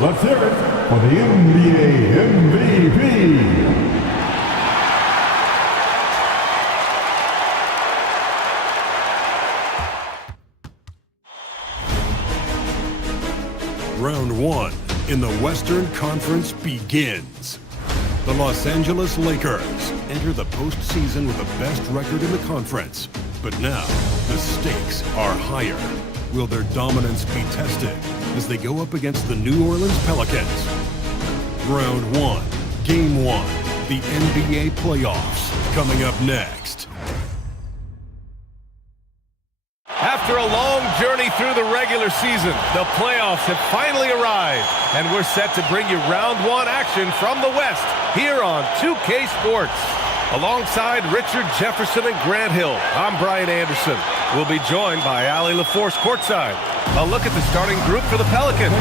Let's hear it for the NBA MVP. Round one in the Western Conference begins. The Los Angeles Lakers enter the postseason with the best record in the conference. But now, the stakes are higher. Will their dominance be tested as they go up against the New Orleans Pelicans? Round one, Game 1, the NBA playoffs, coming up next. After a long journey through the regular season, the playoffs have finally arrived, and we're set to bring you round one action from the West here on 2K Sports. Alongside Richard Jefferson and Grant Hill, I'm Brian Anderson. We'll be joined by Allie LaForce courtside. A look at the starting group for the Pelicans.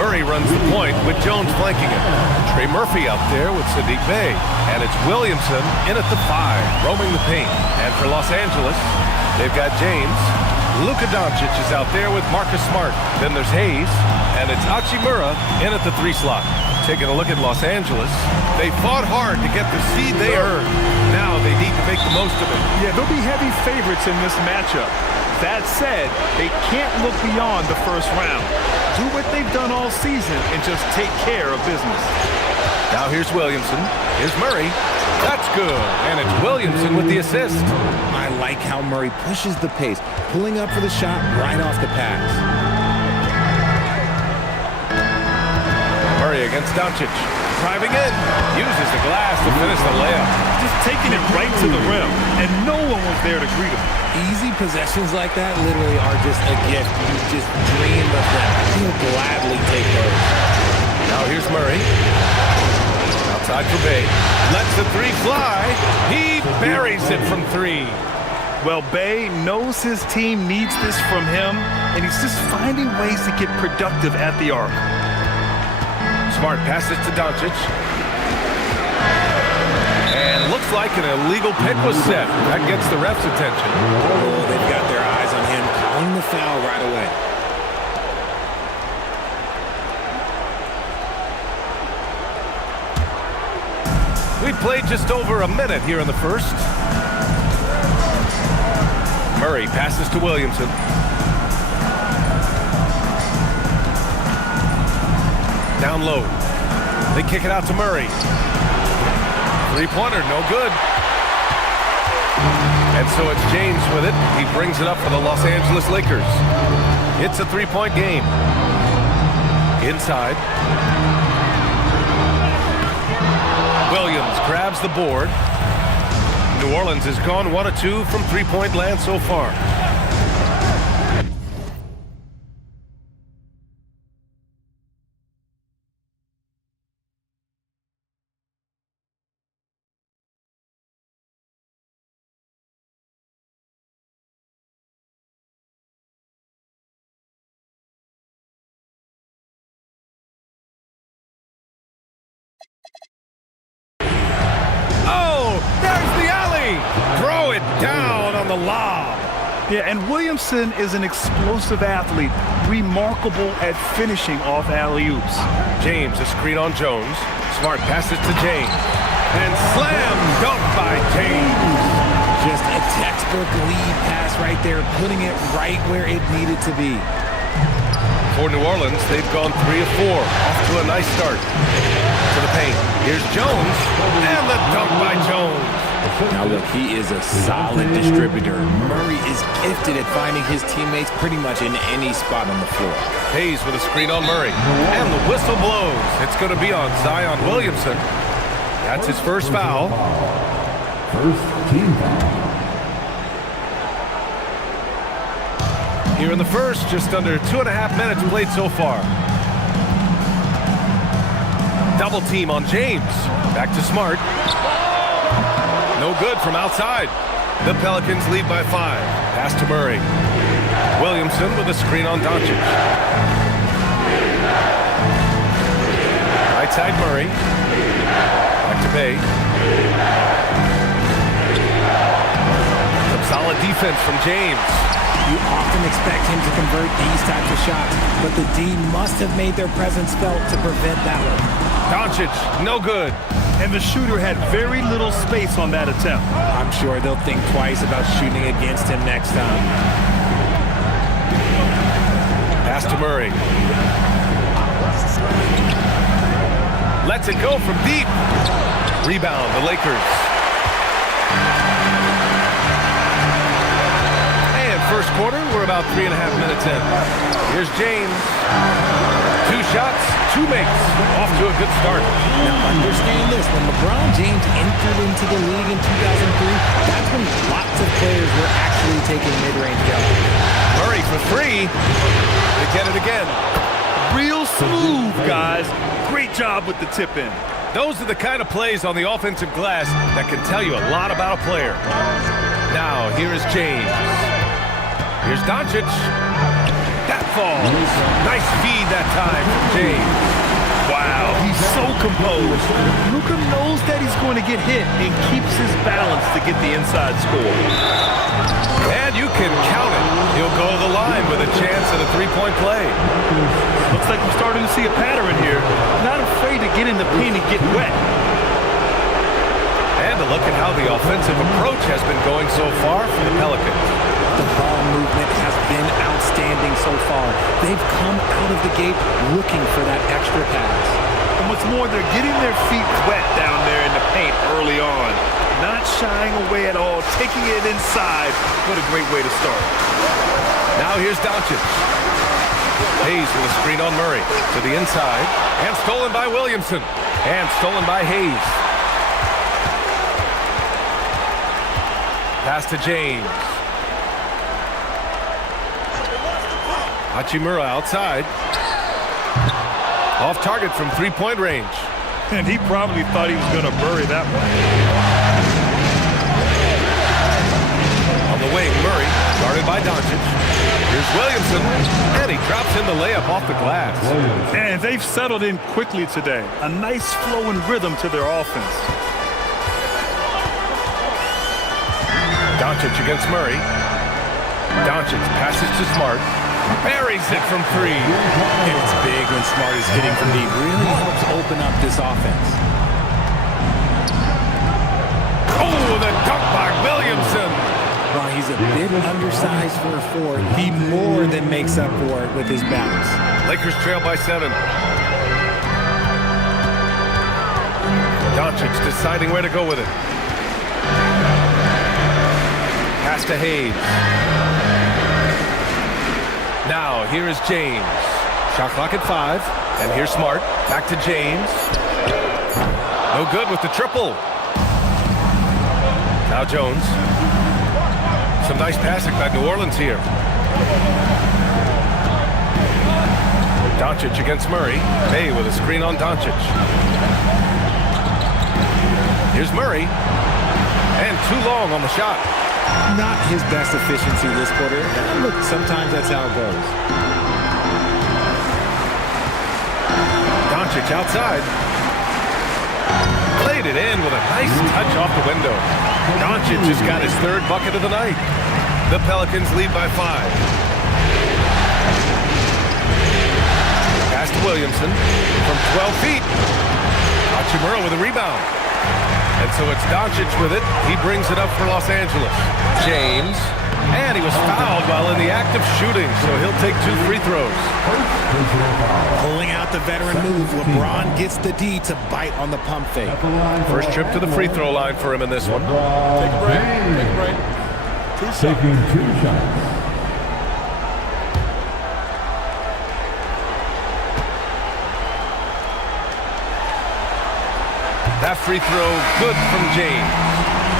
Murray runs the point with Jones flanking him. Trey Murphy out there with Sadiq Bey. And it's Williamson in at the 5, roaming the paint. And for Los Angeles, they've got James. Luka Doncic is out there with Marcus Smart. Then there's Hayes, and it's Hachimura in at the 3 slot. Taking a look at Los Angeles, they fought hard to get the seed they earned. Now they need to make the most of it. Yeah, they'll be heavy favorites in this matchup. That said, they can't look beyond the first round. Do what they've done all season and just take care of business. Now here's Williamson. Here's Murray. That's good. And it's Williamson with the assist. I like how Murray pushes the pace, pulling up for the shot right off the pass. Murray against Doncic. Driving in. Uses the glass to finish the layup. Just taking it right to the rim, and no one was there to greet him. Easy possessions like that literally are just a gift. You just dream of them. He'll gladly take those. Now here's Murray. Outside for Bey. Lets the 3 fly. He buries it from 3. Well, Bey knows his team needs this from him, and he's just finding ways to get productive at the arc. Smart passes to Doncic. And looks like an illegal pick was set. That gets the ref's attention. Oh, they've got their eyes on him, calling the foul right away. We played just over a minute here in the first. Murray passes to Williamson. Down low. They kick it out to Murray. 3-pointer, no good. And so it's James with it. He brings it up for the Los Angeles Lakers. It's a 3-point game. Inside. Williams grabs the board. New Orleans has gone 1 of 2 from 3-point land so far. Oh, there's the alley. Throw it down on the lob. Yeah, and Williamson is an explosive athlete, remarkable at finishing off alley-oops. James, a screen on Jones. Smart passes to James. And slam dunk by James. Just a textbook lead pass right there, putting it right where it needed to be. For New Orleans, they've gone 3 of 4. Off to a nice start. To the paint. Here's Jones. And the dunk by Jones. Now look, he is a solid distributor. Murray is gifted at finding his teammates pretty much in any spot on the floor. Hayes with a screen on Murray. And the whistle blows. It's going to be on Zion Williamson. That's his first foul. First team foul. Here in the first, just under 2.5 minutes played so far. Double team on James. Back to Smart. No good from outside. The Pelicans lead by 5. Pass to Murray. Williamson with a screen on Doncic. Right side Murray. Back to Bay. Some solid defense from James. You often expect him to convert these types of shots, but the D must have made their presence felt to prevent that one. Doncic, no good. And the shooter had very little space on that attempt. I'm sure they'll think twice about shooting against him next time. Pass to Murray. Lets it go from deep. Rebound, the Lakers. And first quarter, we're about 3.5 minutes in. Here's James. 2 shots, 2 makes. Off to a good start. Now understand this, when LeBron James entered into the league in 2003, that's when lots of players were actually taking mid-range jumpers. Murray for 3. They get it again. Real smooth, guys. Great job with the tip-in. Those are the kind of plays on the offensive glass that can tell you a lot about a player. Now, here is James. Here's Doncic. That falls. Nice feed that time from James. Wow, he's so composed. Luka knows that he's going to get hit and keeps his balance to get the inside score. And you can count it. He'll go to the line with a chance at a 3-point play. Looks like we're starting to see a pattern here. Not afraid to get in the paint and get wet. And to look at how the offensive approach has been going so far for the Pelicans. The ball movement has been outstanding so far. They've come out of the gate looking for that extra pass. And what's more, they're getting their feet wet down there in the paint early on. Not shying away at all, taking it inside. What a great way to start. Now here's Doncic. Hayes with a screen on Murray. To the inside. And stolen by Williamson. And stolen by Hayes. Pass to James. Hachimura outside. Off target from 3-point range. And he probably thought he was going to bury that one. On the wing, Murray, guarded by Doncic. Here's Williamson, and he drops in the layup off the glass. And they've settled in quickly today. A nice flow and rhythm to their offense. Doncic against Murray. Doncic passes to Smart. Buries it from 3. It's big when Smart is hitting from deep. Really helps open up this offense. Oh, the dunk by Williamson. While he's a bit undersized for a 4, he more than makes up for it with his bounce. Lakers trail by 7. Doncic deciding where to go with it. Pass to Hayes. Now, here is James. Shot clock at 5. And here's Smart. Back to James. No good with the triple. Now Jones. Some nice passing by New Orleans here. Doncic against Murray. Bay with a screen on Doncic. Here's Murray. And too long on the shot. Not his best efficiency this quarter. Look, sometimes that's how it goes. Doncic outside. Played it in with a nice touch off the window. Doncic just got his 3rd bucket of the night. The Pelicans lead by 5. Pass to Williamson from 12 feet. Hachimura with a rebound. And so it's Doncic with it. He brings it up for Los Angeles. James. And he was fouled while in the act of shooting, so he'll take 2 free throws. Pulling out the veteran move, LeBron gets the D to bite on the pump fake. First trip to the free throw line for him in this one. Take a break. Take a break. Taking 2 shots. That free throw, good from James.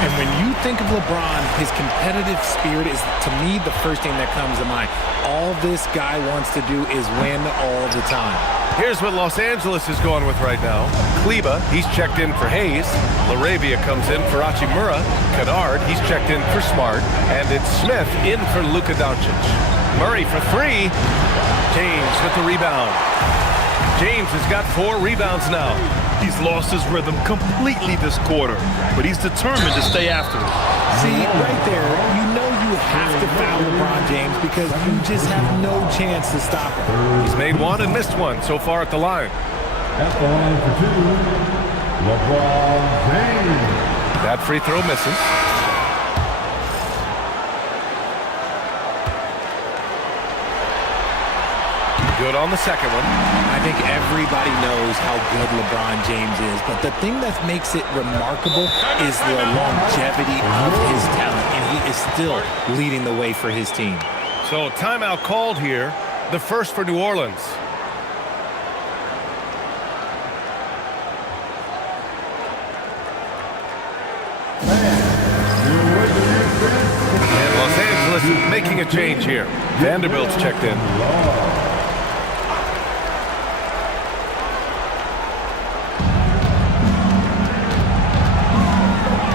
And when you think of LeBron, his competitive spirit is, to me, the first thing that comes to mind. All this guy wants to do is win all the time. Here's what Los Angeles is going with right now. Kleba, he's checked in for Hayes. LaRavia comes in for Hachimura. Kennard, he's checked in for Smart. And it's Smith in for Luka Doncic. Murray for 3. James with the rebound. James has got 4 rebounds now. He's lost his rhythm completely this quarter, but he's determined to stay after it. See, right there, you know you have to foul LeBron James because you just have no chance to stop him. He's made 1 and missed 1 so far at the line. At the line for 2, LeBron James. That free throw misses. Good on the second one. I think everybody knows how good LeBron James is, but the thing that makes it remarkable is the longevity of his talent, and he is still leading the way for his team. So timeout called here, the first for New Orleans. And Los Angeles is making a change here. Vanderbilt's checked in.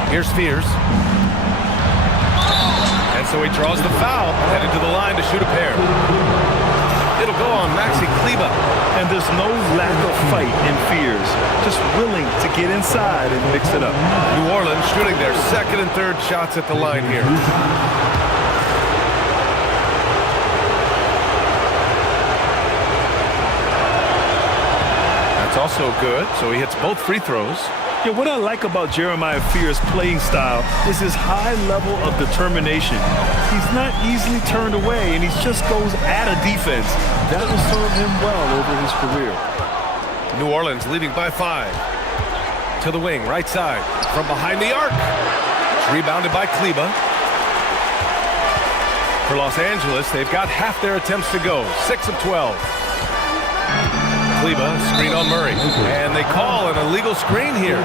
Here's Spears. And so he draws the foul, headed to the line to shoot a pair. It'll go on Maxi Kleba. And there's no lack of fight in Fears, just willing to get inside and mix it up. New Orleans shooting their second and third shots at the line here. That's also good, so he hits both free throws. Yeah, what I like about Jeremiah Fears' playing style is his high level of determination. He's not easily turned away, and he just goes at a defense. That will serve him well over his career. New Orleans leading by 5. To the wing, right side. From behind the arc. It's rebounded by Kleba. For Los Angeles, they've got half their attempts to go. 6 of 12. Kleba, screen on Murray. And they call an illegal screen here.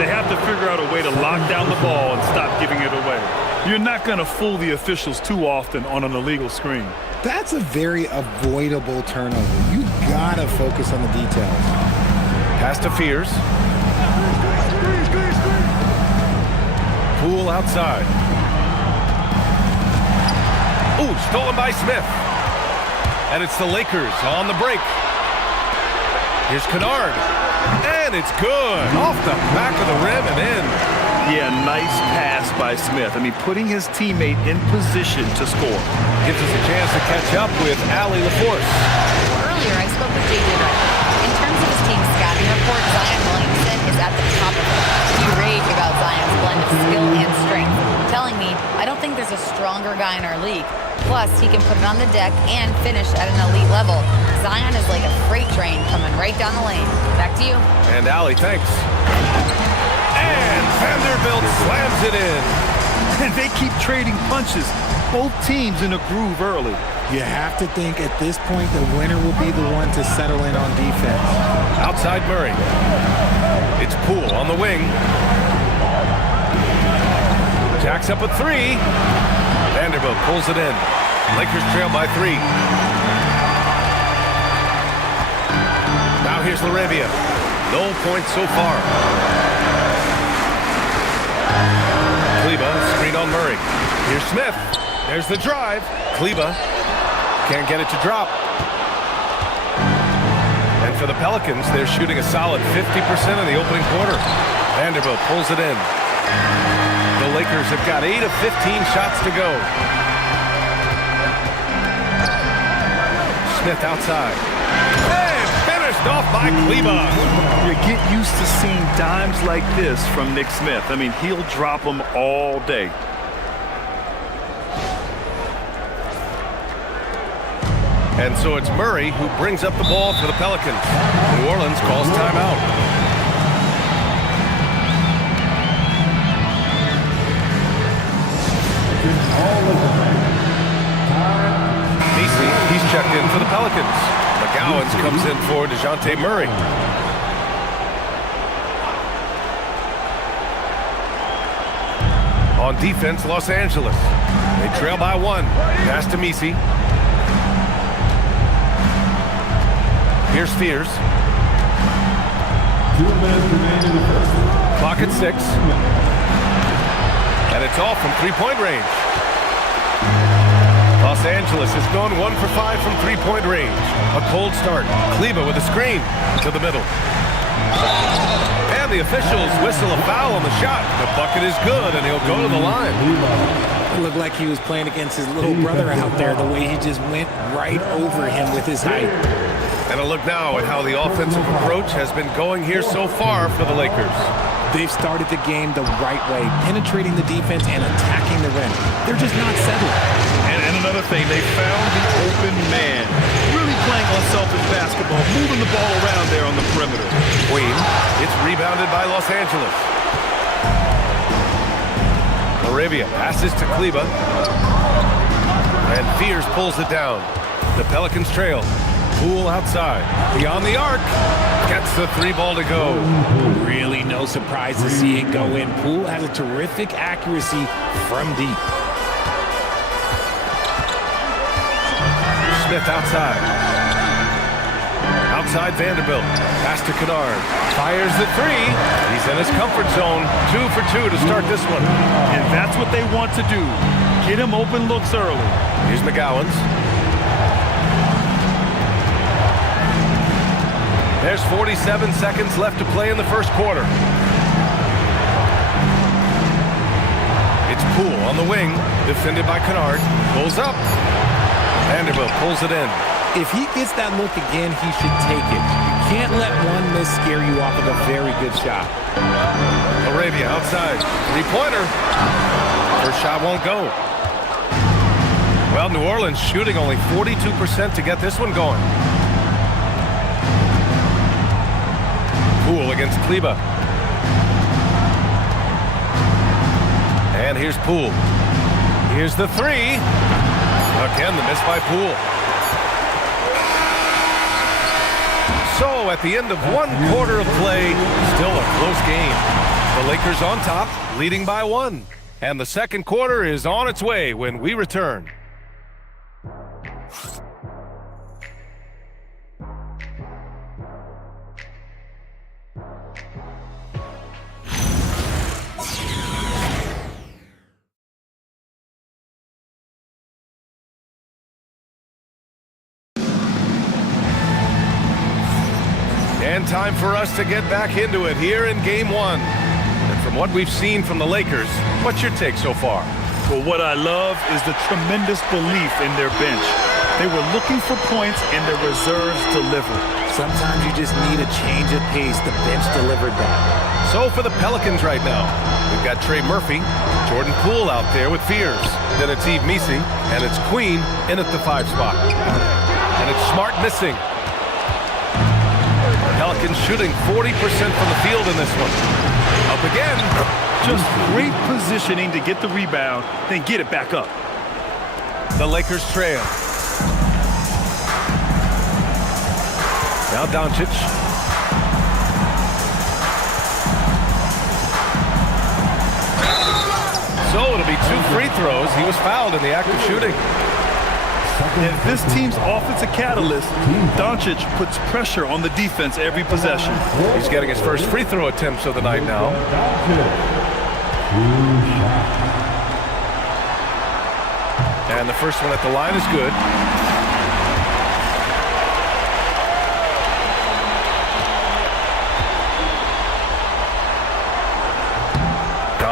They have to figure out a way to lock down the ball and stop giving it away. You're not going to fool the officials too often on an illegal screen. That's a very avoidable turnover. You gotta focus on the details. Pass to Fears. Poole outside. Ooh, stolen by Smith. And it's the Lakers on the break. Here's Kennard. And it's good. Off the back of the rim and in. Yeah, nice pass by Smith. I mean, putting his teammate in position to score. Gives us a chance to catch up with Allie LaForce. Earlier, I spoke with J.J. Redick. In terms of his team's scouting report, Zion Williamson is at the top of it. You rage about Zion's blend of skill and strength, telling me, I don't think there's a stronger guy in our league. Plus, he can put it on the deck and finish at an elite level. Zion is like a freight train coming right down the lane. Back to you. And Allie, thanks. And Vanderbilt slams it in. And they keep trading punches. Both teams in a groove early. You have to think at this point the winner will be the one to settle in on defense. Outside Murray. It's Poole on the wing. Jacks up a 3. Vanderbilt pulls it in. Lakers trail by 3. Now here's LaRavia. No points so far. Kleba, screen on Murray. Here's Smith. There's the drive. Kleba can't get it to drop. And for the Pelicans, they're shooting a solid 50% in the opening quarter. Vanderbilt pulls it in. The Lakers have got 8 of 15 shots to go. Smith outside. And finished off by Kleba. You get used to seeing dimes like this from Nick Smith. I mean, he'll drop them all day. And so it's Murray who brings up the ball for the Pelicans. New Orleans calls timeout. Nisi, he's checked in for the Pelicans. McGowens comes in for DeJounte Murray. On defense, Los Angeles. They trail by 1. Pass to Misi. Here's Fears. 2 minutes remaining in the first. Clock at 6. And it's all from three-point range. Los Angeles has gone 1 for 5 from three-point range. A cold start. Kleba with a screen to the middle. And the officials whistle a foul on the shot. The bucket is good, and he'll go to the line. It looked like he was playing against his little brother out there, the way he just went right over him with his height. And a look now at how the offensive approach has been going here so far for the Lakers. They've started the game the right way, penetrating the defense and attacking the rim. They're just not settling. And another thing, they found the open man. Really playing unselfish basketball, moving the ball around there on the perimeter. Queen, it's rebounded by Los Angeles. Arabia passes to Kleba. And Fears pulls it down. The Pelicans trail. Poole outside. Beyond the arc. Gets the 3-ball to go. Really no surprise to see it go in. Poole has a terrific accuracy from deep. Smith outside. Outside Vanderbilt. Pass to Kennard. Fires the 3. He's in his comfort zone. 2 for 2 to start this one. And that's what they want to do. Get him open looks early. Here's McGowens. There's 47 seconds left to play in the first quarter. It's Poole on the wing, defended by Kennard. Pulls up. Vanderbilt pulls it in. If he gets that look again, he should take it. You can't let one miss scare you off of a very good shot. Arabia outside. 3-pointer. First shot won't go. Well, New Orleans shooting only 42% to get this one going. Poole against Kleba. And here's Poole. Here's the 3. Again, the miss by Poole. So, at the end of 1 quarter of play, still a close game. The Lakers on top, leading by 1. And the second quarter is on its way when we return. And time for us to get back into it here in Game 1. And from what we've seen from the Lakers, what's your take so far? Well, what I love is the tremendous belief in their bench. They were looking for points, and their reserves delivered. Sometimes you just need a change of pace. The bench delivered that. So for the Pelicans right now, we've got Trey Murphy, Jordan Poole out there with Fears. Then it's Yves Misi, and it's Queen in at the 5 spot. And it's Smart missing. Pelicans shooting 40% from the field in this one. Up again. Just great positioning to get the rebound, then get it back up. The Lakers trail. Now Doncic. So it'll be 2 free throws. He was fouled in the act of shooting. And this team's offensive catalyst, Doncic puts pressure on the defense every possession. He's getting his first free throw attempts of the night now. And the first one at the line is good.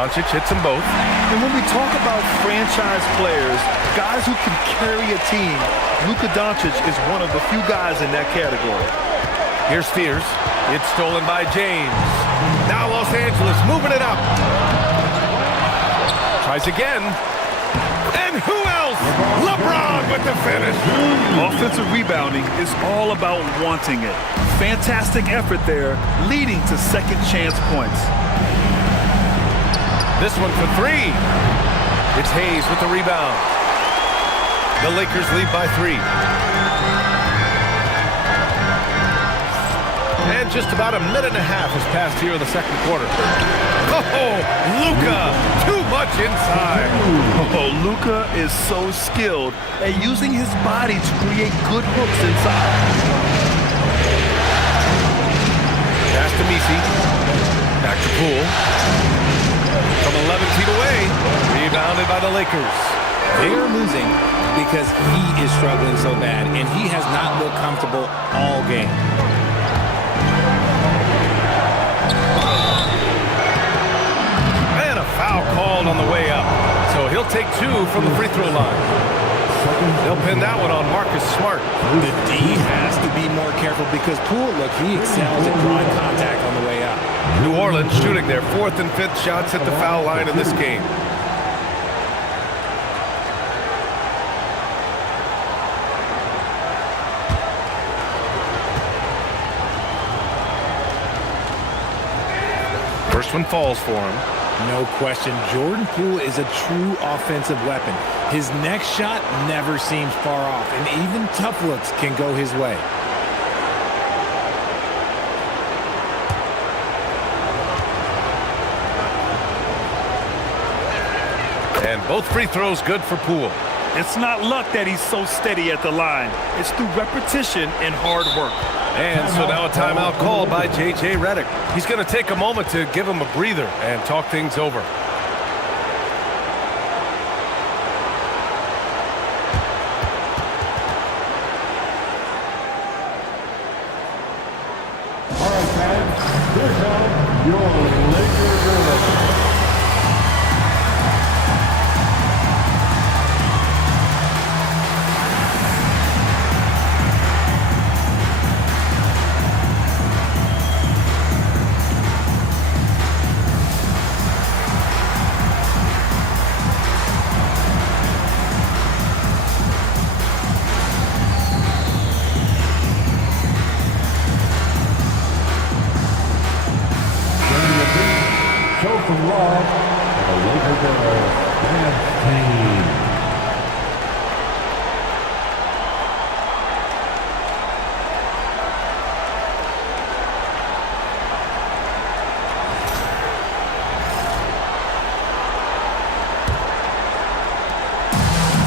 Doncic hits them both. And when we talk about franchise players, guys who can carry a team, Luka Doncic is one of the few guys in that category. Here's Spears. It's stolen by James. Now Los Angeles moving it up. Tries again. And who else? LeBron with the finish. Offensive rebounding is all about wanting it. Fantastic effort there, leading to second chance points. This one for three. It's Hayes with the rebound. The Lakers lead by 3. And just about a minute and a half has passed here in the second quarter. Oh, Luka, too much inside. Oh, Luka is so skilled at using his body to create good hooks inside. Pass to Messi. Back to Poole. From 11 feet away. Rebounded by the Lakers. They are losing because he is struggling so bad, and he has not looked comfortable all game. And a foul called on the way up. So he'll take 2 from the free throw line. They'll pin that one on Marcus Smart. The D has to be more careful because Poole, look, he excels at drawing contact on the way up. New Orleans shooting their 4th and 5th shots at the foul line in this game. First one falls for him. No question, Jordan Poole is a true offensive weapon. His next shot never seems far off, and even tough looks can go his way. And both free throws good for Poole. It's not luck that he's so steady at the line. It's through repetition and hard work. And so now a timeout called by J.J. Redick. He's going to take a moment to give him a breather and talk things over. All right, fans, here come your Lakers early. Show some love to the Lakers dance team.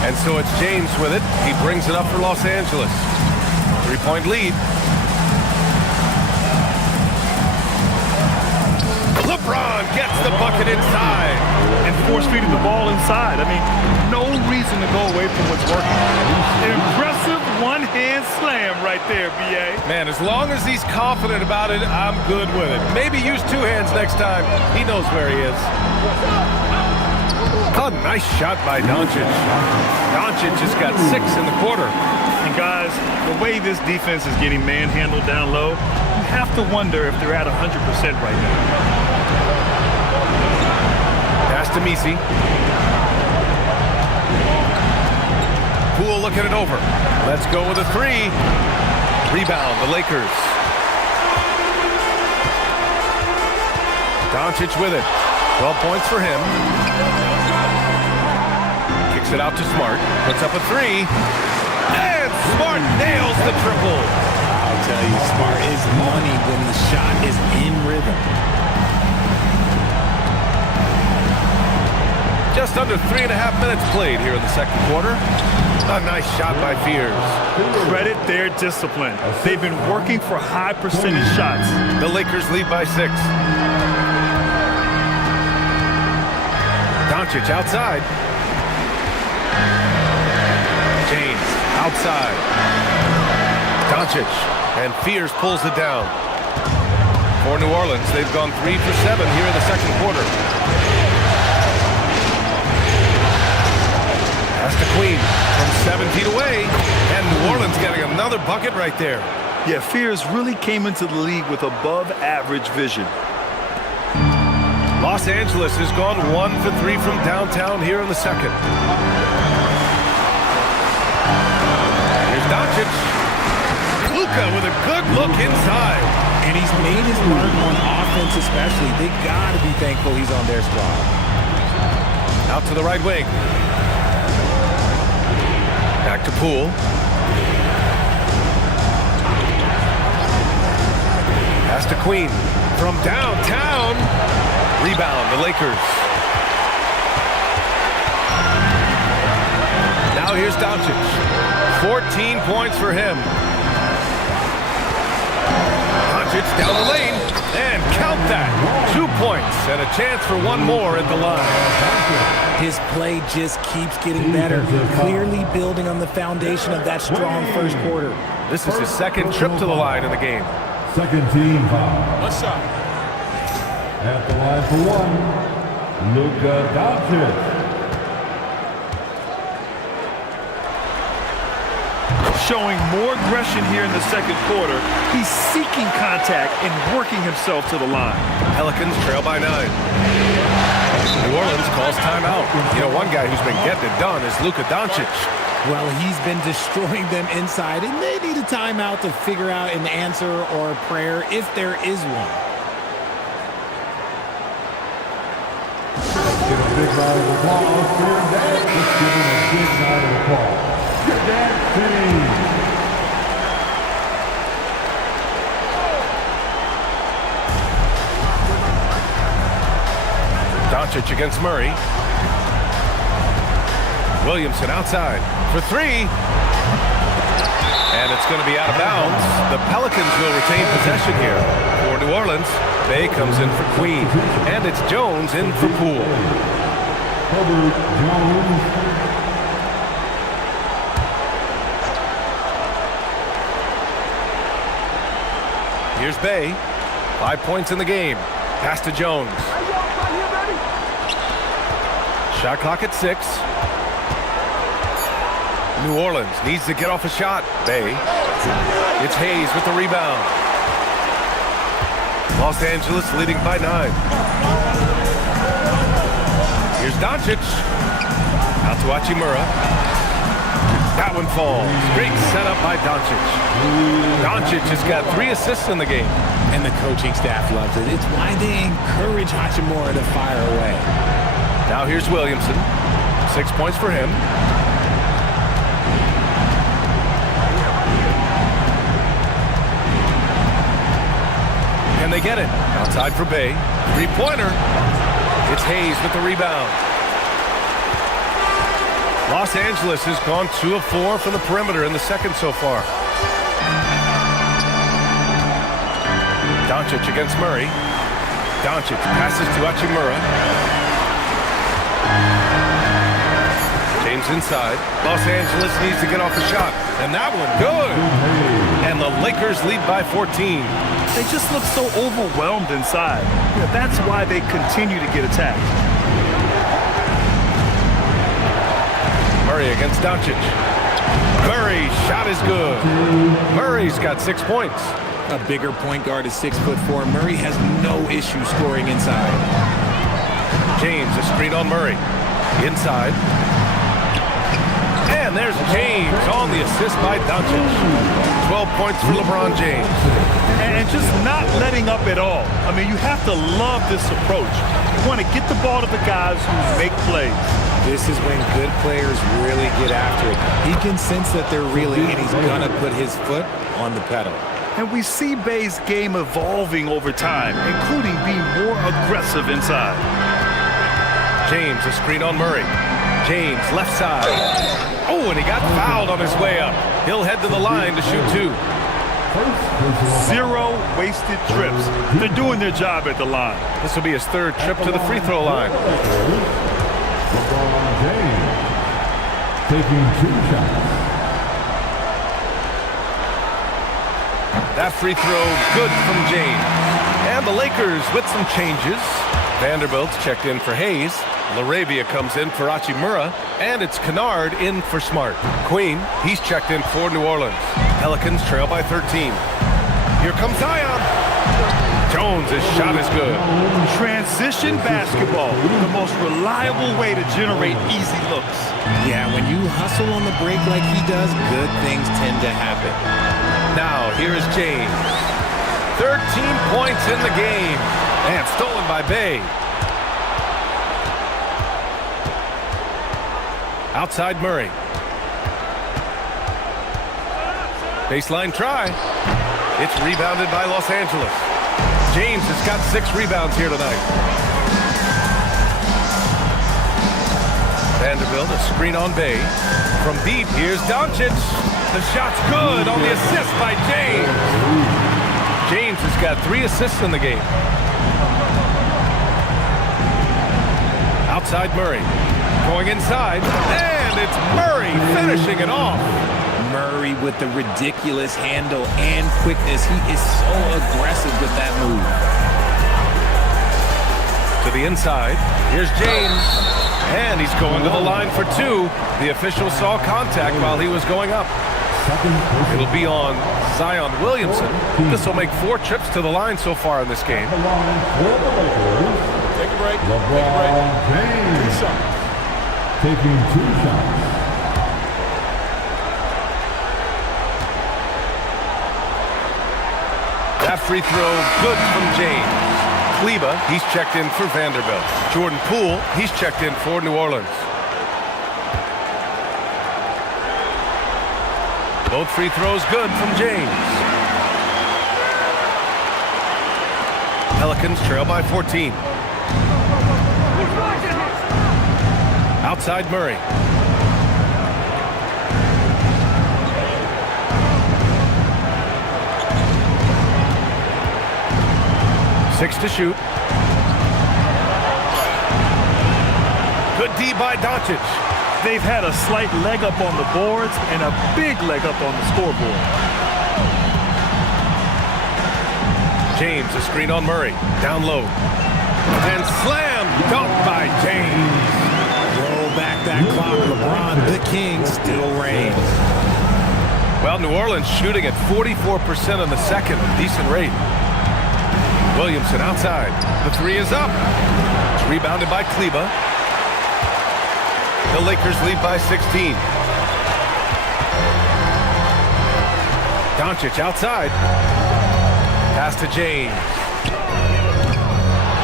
And so it's James with it. He brings it up for Los Angeles. 3-point lead. LeBron gets the bucket inside. And force-feeding the ball inside. I mean, no reason to go away from what's working. An impressive one-hand slam right there, B.A. Man, as long as he's confident about it, I'm good with it. Maybe use 2 hands next time. He knows where he is. Oh, nice shot by Doncic. Doncic just got 6 in the quarter. And guys, the way this defense is getting manhandled down low, you have to wonder if they're at 100% right now. Pass to Messi. Poole looking it over. Let's go with a 3. Rebound, the Lakers. Doncic with it. 12 points for him. Kicks it out to Smart. Puts up a 3. And Smart nails the triple. I'll tell you, Smart is money when the shot is in rhythm. Just under 3.5 minutes played here in the second quarter. A nice shot by Fears. Credit their discipline. They've been working for high percentage shots. The Lakers lead by 6. Doncic outside. James outside. Doncic. And Fears pulls it down. For New Orleans, they've gone 3 for 7 here in the second quarter. That's the Queen from 7 feet away. And New Orleans getting another bucket right there. Yeah, Fears really came into the league with above-average vision. Los Angeles has gone 1 for 3 from downtown here in the second. Here's Doncic. Luka with a good look inside. And he's made his mark on offense especially. They got to be thankful he's on their squad. Out to the right wing. Back to Poole. Pass to Queen from downtown. Rebound, the Lakers. Now here's Doncic. 14 points for him. Doncic down the lane, and count that. 2 points and a chance for one more at the line. His play just keeps getting better, clearly building on the foundation of that strong first quarter. This is his second trip to the line in the game. Second team foul. What's up? At the line for one, Luka Doncic. Showing more aggression here in the second quarter. He's seeking contact and working himself to the line. Pelicans trail by 9. New Orleans calls timeout. You know, one guy who's been getting it done is Luka Doncic. Well, he's been destroying them inside, and they need a timeout to figure out an answer or a prayer if there is one. Let's give a big round of applause for your dad. Let's give him a big round of applause. Your dad team. Doncic against Murray. Williamson outside for 3. And it's going to be out of bounds. The Pelicans will retain possession here. For New Orleans, Bay comes in for Queen. And it's Jones in for Poole. Herbert Jones. Here's Bay. 5 points in the game. Pass to Jones. Shot clock at 6. New Orleans needs to get off a shot. Bay. It's Hayes with the rebound. Los Angeles leading by 9. Here's Doncic. Out to Hachimura. That one falls. Great setup by Doncic. Doncic has got 3 assists in the game. And the coaching staff loves it. It's why they encourage Hachimura to fire away. Now here's Williamson. 6 points for him. And they get it. Outside for Bay. 3-pointer. It's Hayes with the rebound. Los Angeles has gone 2 of 4 from the perimeter in the second so far. Doncic against Murray. Doncic passes to Hachimura. James inside. Los Angeles needs to get off a shot. And that one, good. And the Lakers lead by 14. They just look so overwhelmed inside. Yeah, that's why they continue to get attacked. Murray against Doncic. Murray's shot is good. Murray's got 6 points. A bigger point guard is 6'4". Murray has no issue scoring inside. James, a screen on Murray. Inside. And there's James on the assist by Doncic. 12 points for LeBron James. And just not letting up at all. I mean, you have to love this approach. You want to get the ball to the guys who make plays. This is when good players really get after it. He can sense that they're reeling, and he's going to put his foot on the pedal. And we see Bay's game evolving over time, including being more aggressive inside. James, a screen on Murray. James, left side. Oh, and he got fouled on his way up. He'll head to the line to shoot 2. 0 wasted trips. They're doing their job at the line. This will be his 3rd trip to the free throw line. LeBron James taking 2 shots. That free throw good from James. And the Lakers with some changes. Vanderbilt's checked in for Hayes. LaRavia comes in for Hachimura, and it's Kennard in for Smart. Queen, he's checked in for New Orleans. Pelicans trail by 13. Here comes Zion. Jones, his shot is good. Transition basketball, the most reliable way to generate easy looks. Yeah, when you hustle on the break like he does, good things tend to happen. Now, here is James. 13 points in the game. And stolen by Bay. Outside Murray. Baseline try. It's rebounded by Los Angeles. James has got 6 rebounds here tonight. Vanderbilt, a screen on Bay. From deep, here's Doncic. The shot's good on the assist by James. James has got 3 assists in the game. Outside Murray. Going inside, and it's Murray finishing it off. Murray with the ridiculous handle and quickness. He is so aggressive with that move. To the inside, here's James, and he's going to the line for 2. The official saw contact while he was going up. It'll be on Zion Williamson. This will make 4 trips to the line so far in this game. Take a break. LeBron James taking 2 shots. That free throw, good from James. Kleba, he's checked in for Vanderbilt. Jordan Poole, he's checked in for New Orleans. Both free throws good from James. Pelicans trail by 14. Outside Murray. Six to shoot. Good D by Doncic. They've had a slight leg up on the boards and a big leg up on the scoreboard. James, a screen on Murray. Down low. And slam dunk by James. Roll back that clock. LeBron, the king, still reigns. Well, New Orleans shooting at 44% in the second. Decent rate. Williamson outside. The 3 is up. It's rebounded by Kleba. The Lakers lead by 16. Doncic outside. Pass to James.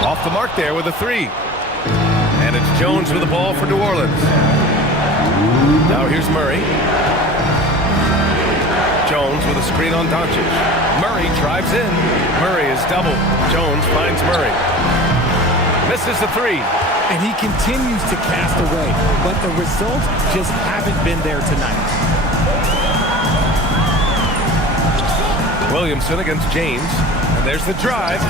Off the mark there with a 3. And it's Jones with the ball for New Orleans. Now here's Murray. Jones with a screen on Doncic. Murray drives in. Murray is doubled. Jones finds Murray. Misses the 3. And he continues to cast away, but the results just haven't been there tonight. Williamson against James. And there's the drive.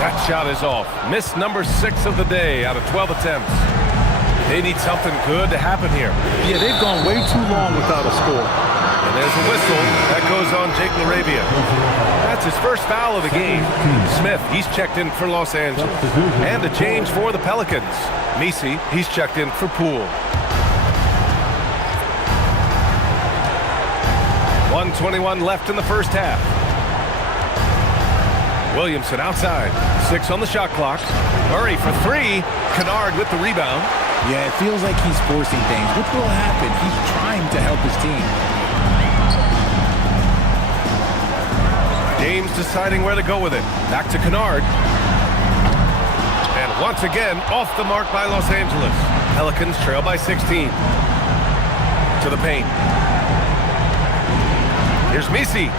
That shot is off. Miss number 6 of the day out of 12 attempts. They need something good to happen here. Yeah, they've gone way too long without a score. And there's a whistle. That goes on Jake LaRavia. That's his first foul of the game. Smith, he's checked in for Los Angeles. And a change for the Pelicans. Messi, he's checked in for Poole. 1:21 left in the first half. Williamson outside. 6 on the shot clock. Murray for 3. Kennard with the rebound. Yeah, it feels like he's forcing things. What will happen? He's trying to help his team. James deciding where to go with it. Back to Kennard. And once again, off the mark by Los Angeles. Pelicans trail by 16. To the paint. Here's Messi.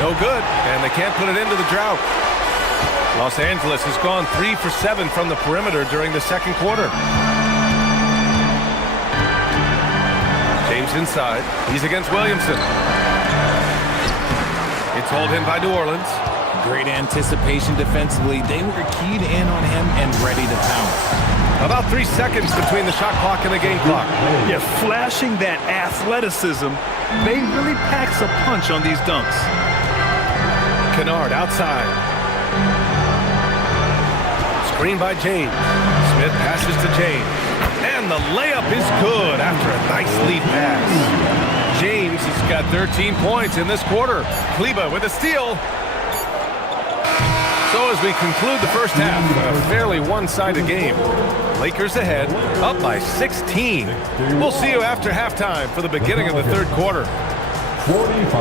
No good, and they can't put it into the drought. Los Angeles has gone 3 for 7 from the perimeter during the second quarter. James inside. He's against Williamson. It's hauled in by New Orleans. Great anticipation defensively. They were keyed in on him and ready to pounce. About 3 seconds between the shot clock and the game clock. Yeah, flashing that athleticism, Bay really packs a punch on these dunks. Kennard outside. Screen by James. Smith passes to James. And the layup is good after a nice lead pass. James has got 13 points in this quarter. Kleba with a steal. So as we conclude the first half, a fairly one-sided game. Lakers ahead, up by 16. We'll see you after halftime for the beginning of the third quarter. 45.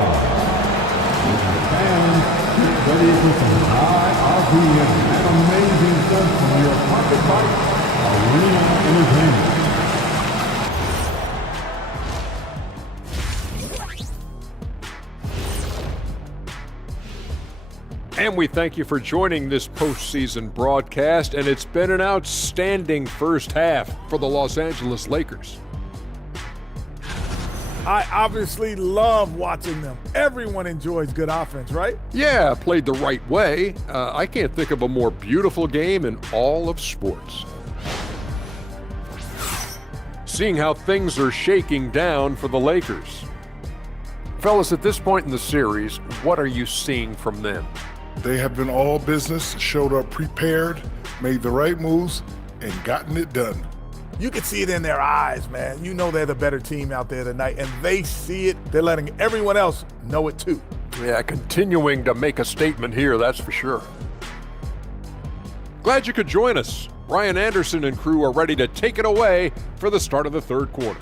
And get ready for some high RPM and amazing stuff from your Pocket Bike Arena Entertainment. And we thank you for joining this postseason broadcast, and it's been an outstanding first half for the Los Angeles Lakers. I obviously love watching them. Everyone enjoys good offense, right? Yeah, played the right way. I can't think of a more beautiful game in all of sports. Seeing how things are shaking down for the Lakers. Fellas, at this point in the series, what are you seeing from them? They have been all business, showed up prepared, made the right moves, and gotten it done. You can see it in their eyes, man. You know they're the better team out there tonight, and they see it. They're letting everyone else know it too. Yeah, continuing to make a statement here, that's for sure. Glad you could join us. Ryan Anderson and crew are ready to take it away for the start of the third quarter.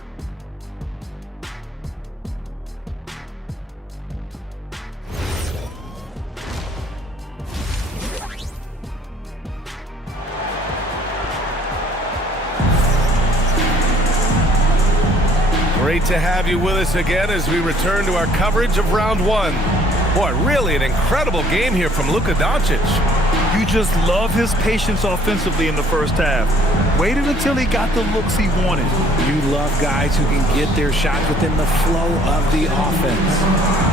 Great to have you with us again as we return to our coverage of round one. Boy, really an incredible game here from Luka Doncic. You just love his patience offensively in the first half. Waited until he got the looks he wanted. You love guys who can get their shots within the flow of the offense.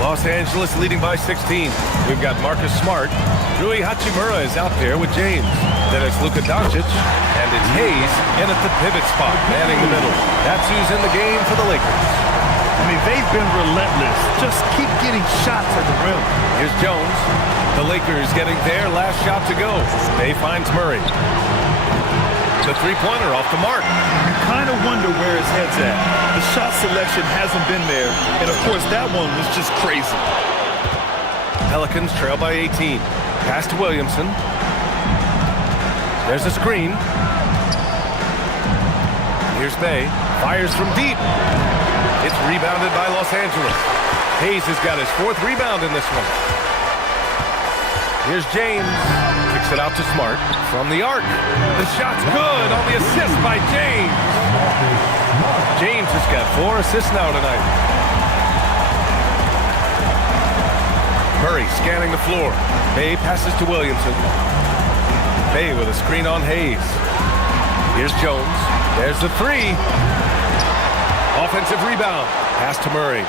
Los Angeles leading by 16. We've got Marcus Smart. Rui Hachimura is out there with James. Then it's Luka Doncic, and it's Hayes in at the pivot spot, manning the middle. That's who's in the game for the Lakers. I mean, they've been relentless. Just keep getting shots at the rim. Here's Jones. The Lakers getting their last shot to go. They finds Murray. The three-pointer off the mark. You kind of wonder where his head's at. The shot selection hasn't been there, and of course that one was just crazy. Pelicans trail by 18. Pass to Williamson. There's a screen. Here's Bay. Fires from deep. It's rebounded by Los Angeles. Hayes has got his fourth rebound in this one. Here's James. Kicks it out to Smart from the arc. The shot's good on the assist by James. James has got 4 assists now tonight. Murray scanning the floor. Bay passes to Williamson. Bay with a screen on Hayes. Here's Jones. There's the three. Offensive rebound. Pass to Murray.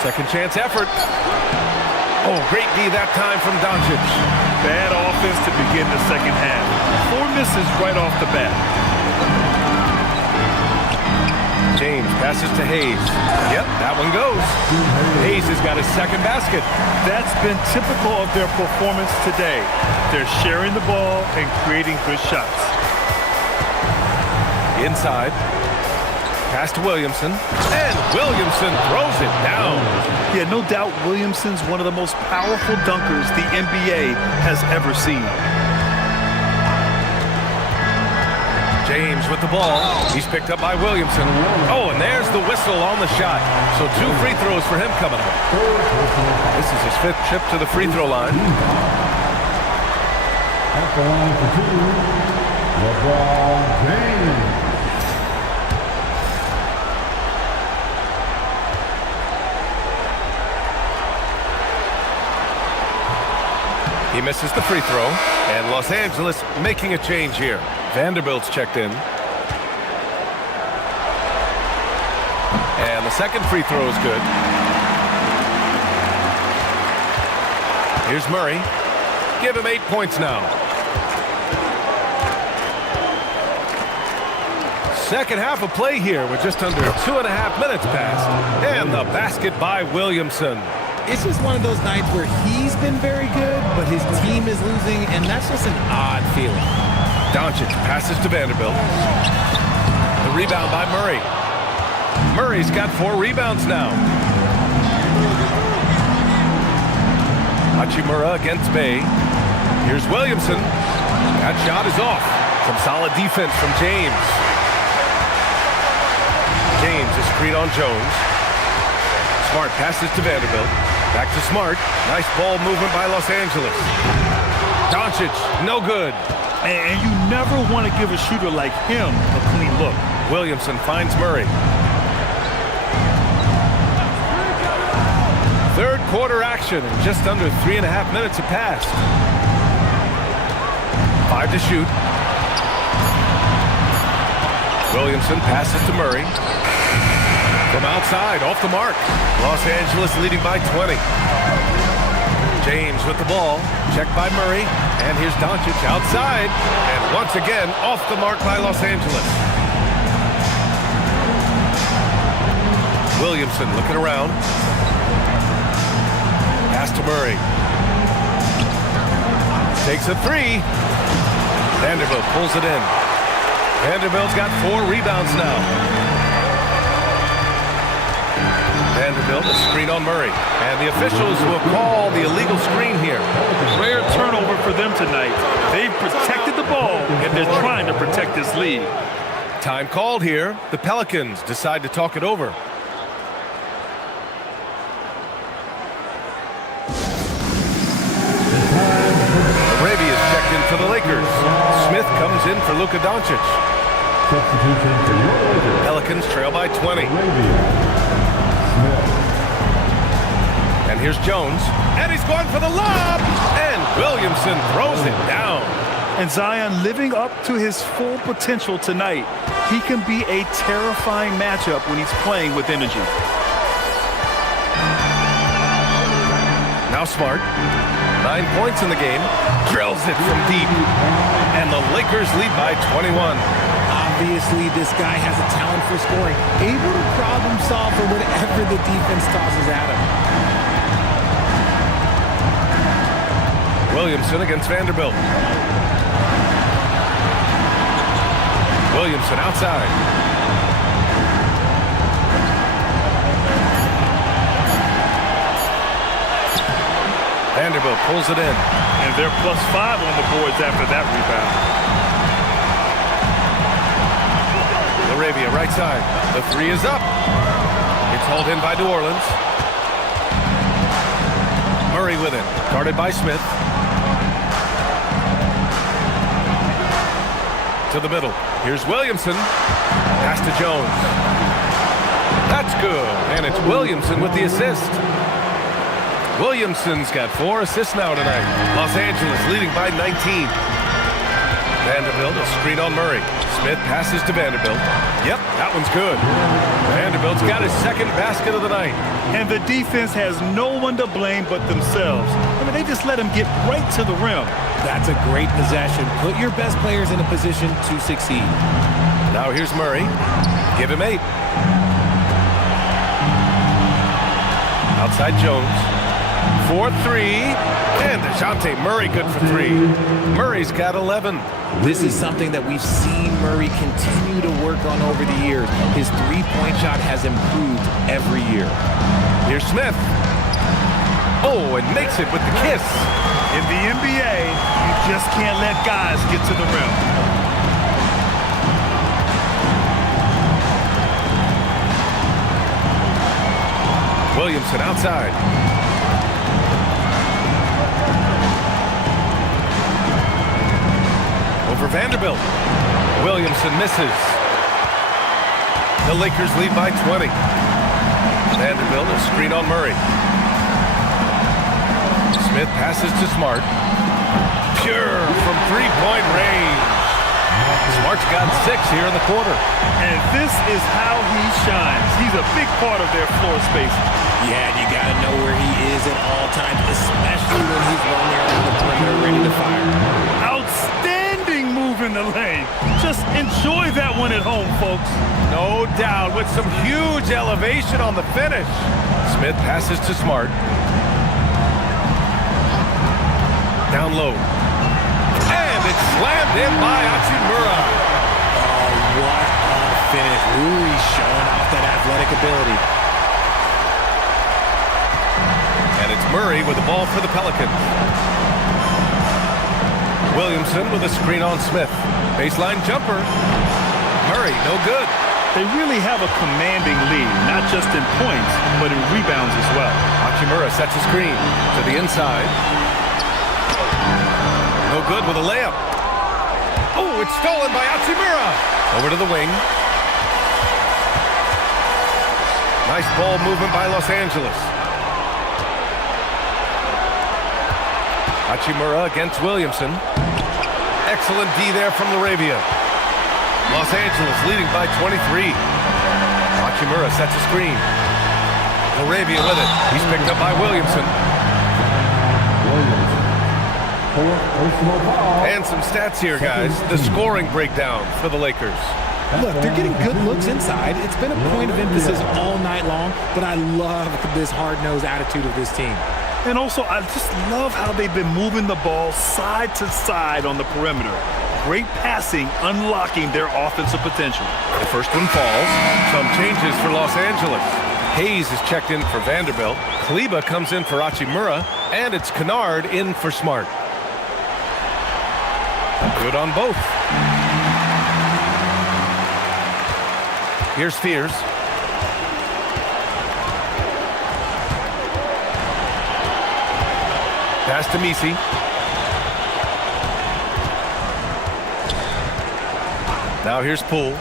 Second chance effort. Oh, great D that time from Doncic. Bad offense to begin the second half. 4 misses right off the bat. James passes to Hayes. Yep, that one goes. Hayes has got his second basket. That's been typical of their performance today. They're sharing the ball and creating good shots. Inside. Pass to Williamson. And Williamson throws it down. Yeah, no doubt Williamson's one of the most powerful dunkers the NBA has ever seen. James with the ball. He's picked up by Williamson. Oh, and there's the whistle on the shot. So 2 free throws for him coming up. This is his 5th trip to the free throw line. At the line for 2, LeBron James. He misses the free throw, and Los Angeles making a change here. Vanderbilt's checked in. And the second free throw is good. Here's Murray. Give him 8 points now. Second half of play here with just under 2.5 minutes passed. And the basket by Williamson. It's just one of those nights where he's been very good, but his team is losing, and that's just an odd feeling. Doncic passes to Vanderbilt. The rebound by Murray. Murray's got 4 rebounds now. Hachimura against Bay. Here's Williamson. That shot is off. Some solid defense from James. James is screen on Jones. Smart passes to Vanderbilt. Back to Smart. Nice ball movement by Los Angeles. Doncic, no good. And you never want to give a shooter like him a clean look. Williamson finds Murray. Third quarter action, and just under 3.5 minutes have passed. 5 to shoot. Williamson passes to Murray. From outside, off the mark. Los Angeles leading by 20. James with the ball. Checked by Murray. And here's Doncic outside. And once again, off the mark by Los Angeles. Williamson looking around. Pass to Murray. Takes a 3. Vanderbilt pulls it in. Vanderbilt's got 4 rebounds now. Vanderbilt, a screen on Murray. And the officials will call the illegal screen here. Rare turnover for them tonight. They've protected the ball, and they're trying to protect this lead. Time called here. The Pelicans decide to talk it over. Raby is checked in for the Lakers. Smith comes in for Luka Doncic. Substitution for your Lakers. Pelicans trail by 20. And here's Jones. And he's going for the lob. And Williamson throws it down. And Zion living up to his full potential tonight. He can be a terrifying matchup when he's playing with energy. Now Smart. 9 points in the game. Drills it from deep. And the Lakers lead by 21. Obviously, this guy has a talent for scoring. Able to problem solve for whatever the defense tosses at him. Williamson against Vanderbilt. Williamson outside. Vanderbilt pulls it in. And they're +5 on the boards after that rebound. Arabia right side. The 3 is up. It's hauled in by New Orleans. Murray with it. Guarded by Smith. To the middle. Here's Williamson. Pass to Jones. That's good. And it's Williamson with the assist. Williamson's got 4 assists now tonight. Los Angeles leading by 19. Vanderbilt, a screen on Murray. Smith passes to Vanderbilt. Yep, that one's good. Vanderbilt's got his second basket of the night. And the defense has no one to blame but themselves. I mean, they just let him get right to the rim. That's a great possession. Put your best players in a position to succeed. Now here's Murray. Give him 8. Outside Jones. 4-3. And DeJounte Murray good for 3. Murray's got 11. This is something that we've seen Murray continue to work on over the years. His three-point shot has improved every year. Here's Smith. Oh, and makes it with the kiss. In the NBA, you just can't let guys get to the rim. Williamson outside. Over Vanderbilt. Williamson misses. The Lakers lead by 20. Vanderbilt, a screen on Murray. Smith passes to Smart. Pure from three-point range. Smart's got 6 here in the quarter. And this is how he shines. He's a big part of their floor space. Yeah, and you got to know where he is at all times, especially when he's roaming around the perimeter ready to fire. Outstanding move in the lane. Just enjoy that one at home, folks. No doubt, with some huge elevation on the finish. Smith passes to Smart. Down low. And it's slammed in by Hachimura. Oh, what a finish. Ooh, he's showing off that athletic ability. And it's Murray with the ball for the Pelicans. Williamson with a screen on Smith. Baseline jumper. Murray, no good. They really have a commanding lead, not just in points, but in rebounds as well. Hachimura sets a screen to the inside. No good with a layup. Oh, it's stolen by Hachimura. Over to the wing. Nice ball movement by Los Angeles. Hachimura against Williamson. Excellent D there from Laravia. Los Angeles leading by 23. Hachimura sets a screen. Laravia with it. He's picked up by Williamson. And some stats here, guys. The scoring breakdown for the Lakers. Look, they're getting good looks inside. It's been a point of emphasis all night long, but I love this hard-nosed attitude of this team. And also, I just love how they've been moving the ball side to side on the perimeter. Great passing, unlocking their offensive potential. The first one falls. Some changes for Los Angeles. Hayes is checked in for Vanderbilt. Kleba comes in for Hachimura. And it's Kennard in for Smart. Good on both. Here's Fears. Pass to Misi. Now here's Poole.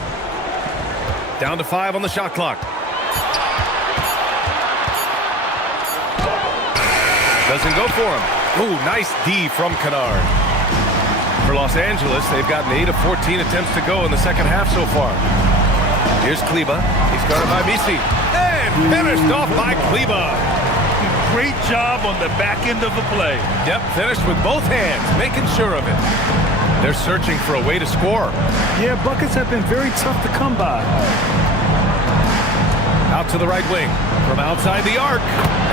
Down to 5 on the shot clock. Doesn't go for him. Ooh, nice D from Kennard. For Los Angeles, they've gotten 8 of 14 attempts to go in the second half so far. Here's Kleba. He's guarded by Misi. And finished off by Kleba. Great job on the back end of the play. Yep, finished with both hands, making sure of it. They're searching for a way to score. Yeah, buckets have been very tough to come by. Out to the right wing, from outside the arc,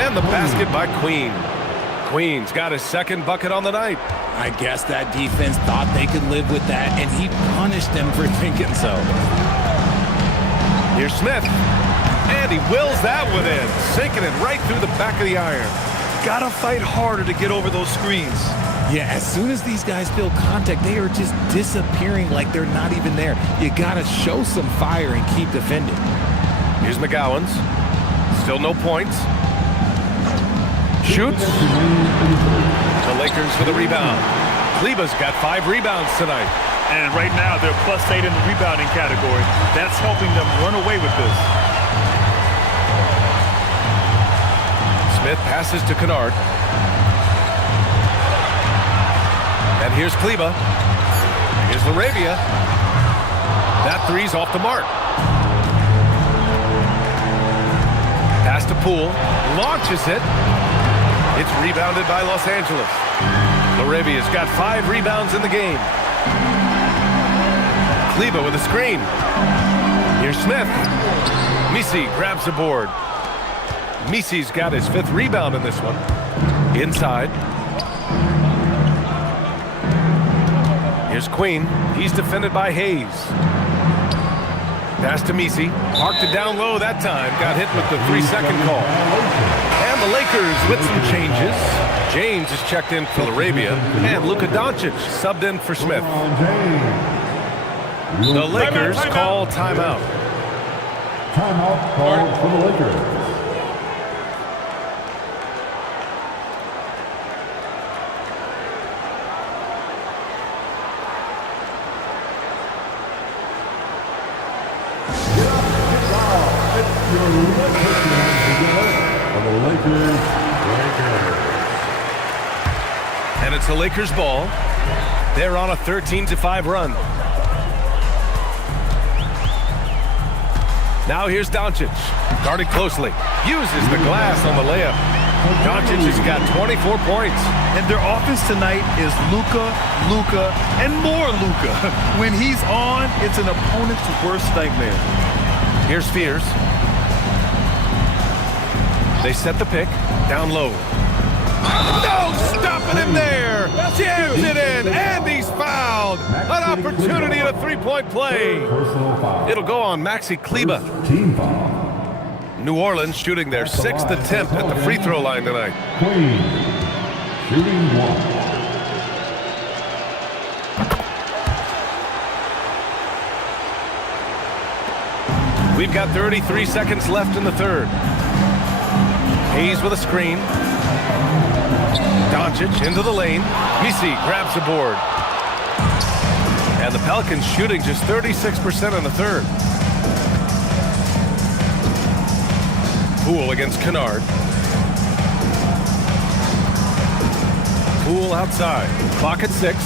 and the basket by Queen. Queen's got his second bucket on the night. I guess that defense thought they could live with that, and he punished them for thinking so. Here's Smith. And he wills that one in, sinking it right through the back of the iron. Gotta fight harder to get over those screens. Yeah, as soon as these guys feel contact, they are just disappearing like they're not even there. You gotta show some fire and keep defending. Here's McGowan's. Still no points. Shoots. The Lakers for the rebound. Kleba's got 5 rebounds tonight. And right now, they're +8 in the rebounding category. That's helping them run away with this. Smith passes to Kennard. And here's Kleba. Here's Laravia. That three's off the mark. Pass to Poole. Launches it. It's rebounded by Los Angeles. Laravia's got 5 rebounds in the game. Kleba with a screen. Here's Smith. Misi grabs the board. Misi's got his 5th rebound in this one. Inside. Here's Queen. He's defended by Hayes. Pass to Misi. Parked it down low that time. Got hit with the 3-second call. And the Lakers with some changes. James is checked in for Laravia. And Luka Doncic subbed in for Smith. The Lakers call timeout. Timeout called for the Lakers. And it's the Lakers ball. They're on a 13-5 run. Now here's Doncic. Guarded closely. Uses the glass on the layup. Doncic has got 24 points. And their offense tonight is Luka, and more Luka. When he's on, it's an opponent's worst nightmare. Here's Spears. They set the pick. Down low. No stopping him there. Jams it in, and he's fouled. An opportunity at a three-point play. Personal foul. It'll go on Maxi Kleba. Team foul. New Orleans shooting their 6th attempt at the free throw line tonight. Queen. Shooting 1. We've got 33 seconds left in the third. Hayes with a screen. Doncic into the lane. Misi grabs the board. And the Pelicans shooting just 36% in the third. Poole against Kennard. Poole outside. Clock at 6.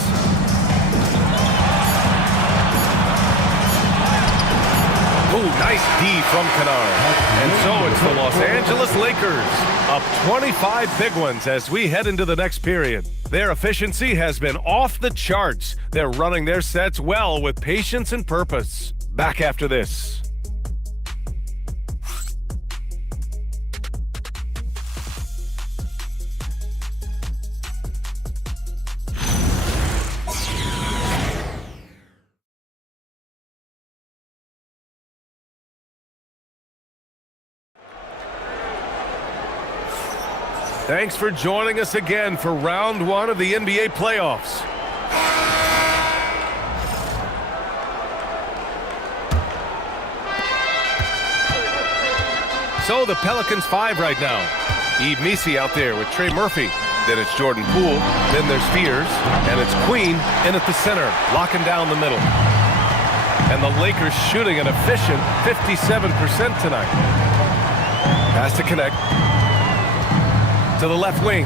Oh, nice D from Kennard. And so it's the Los Angeles Lakers up 25 big ones as we head into the next period. Their efficiency has been off the charts. They're running their sets well with patience and purpose. Back after this. Thanks for joining us again for round 1 of the NBA playoffs. So the Pelicans 5 right now. Yves Missi out there with Trey Murphy. Then it's Jordan Poole. Then there's Spears. And it's Queen in at the center, locking down the middle. And the Lakers shooting an efficient 57% tonight. Has to connect. To the left wing.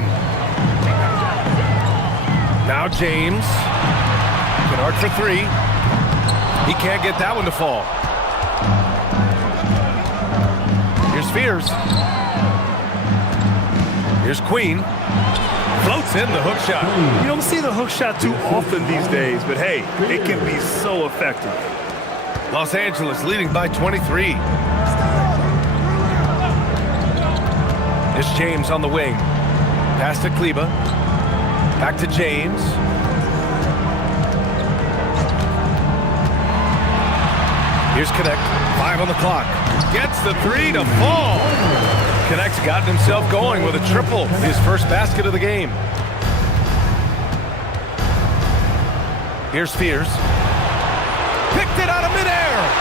Now James. Kennard for 3. He can't get that one to fall. Here's Spears. Here's Queen. Floats in the hook shot. You don't see the hook shot too often these days, but hey, it can be so effective. Los Angeles leading by 23. It's James on the wing. Pass to Kleba. Back to James. Here's Connect. 5 on the clock. Gets the 3 to fall. Connect's gotten himself going with a triple. His first basket of the game. Here's Spears. Picked it out of midair.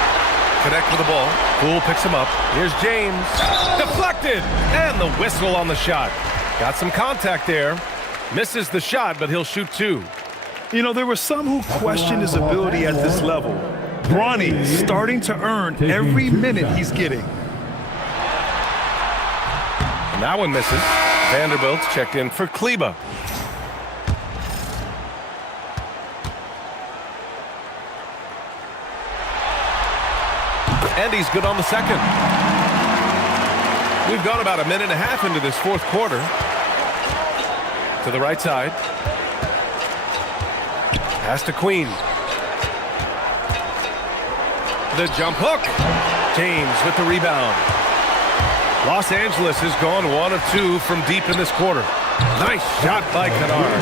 Connect with the ball. Poole picks him up. Here's James. Deflected. And the whistle on the shot. Got some contact there. Misses the shot, but he'll shoot 2. You know, there were some who questioned his ability at this level. Bronny starting to earn every minute he's getting. And that one misses. Vanderbilt's checked in for Kleba. And he's good on the second. We've gone about a minute and a half into this fourth quarter. To the right side. Pass to Queen. The jump hook. James with the rebound. Los Angeles has gone 1 of 2 from deep in this quarter. Nice shot by Kennard.